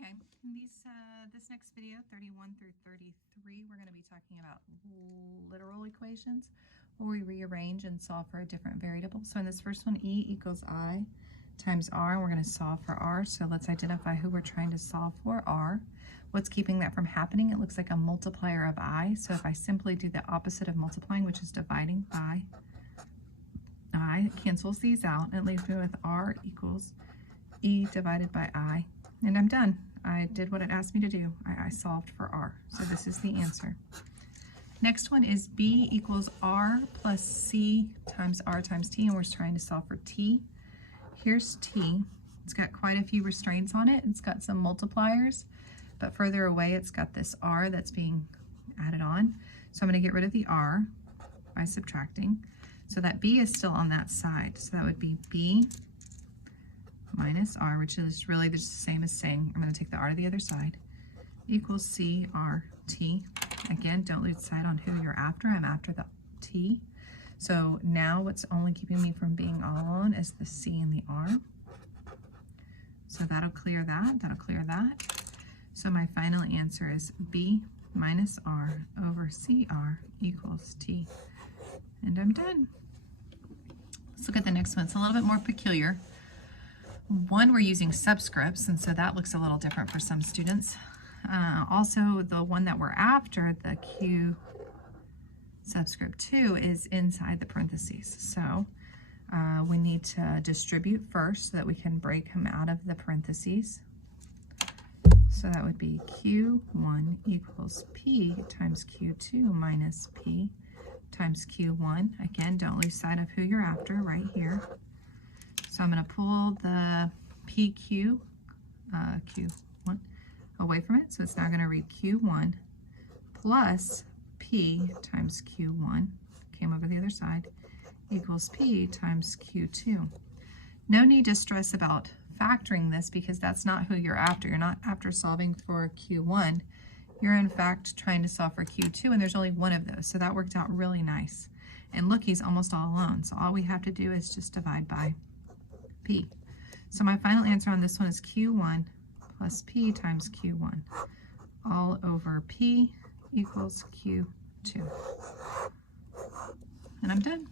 Okay, in this next video, 31 through 33, we're going to be talking about literal equations where we rearrange and solve for a different variable. So in this first one, E equals I times R, and we're going to solve for R. So let's identify who we're trying to solve for, R. What's keeping that from happening? It looks like a multiplier of I. So if I simply do the opposite of multiplying, which is dividing by I, it cancels these out, and it leaves me with R equals E divided by I. And I'm done. I did what it asked me to do. I solved for R. So this is the answer. Next one is B equals R plus C times R times T, and we're trying to solve for T. Here's T. It's got quite a few restraints on it. It's got some multipliers, but further away it's got this R that's being added on. So I'm going to get rid of the R by subtracting. So that B is still on that side. So that would be B minus R, which is really just the same as saying I'm going to take the R to the other side, equals C R T. Again, don't lose sight on who you're after. I'm after the T. So now what's only keeping me from being all alone is the C and the R. So that'll clear that. That'll clear that. So my final answer is B minus R over CR equals T. And I'm done. Let's look at the next one. It's a little bit more peculiar. One, we're using subscripts, and so that looks a little different for some students. Also, the one that we're after, the Q subscript 2, is inside the parentheses. So we need to distribute first so that we can break them out of the parentheses. So that would be Q1 equals P times Q2 minus P times Q1. Again, don't lose sight of who you're after right here. So I'm going to pull the PQ, Q1, away from it. So it's now going to read Q1 plus P times Q1, came over the other side, equals P times Q2. No need to stress about factoring this because that's not who you're after. You're not after solving for Q1. You're in fact trying to solve for Q2, and there's only one of those. So that worked out really nice. And look, he's almost all alone. So all we have to do is just divide by P. So my final answer on this one is Q1 plus P times Q1 all over P equals Q2. And I'm done.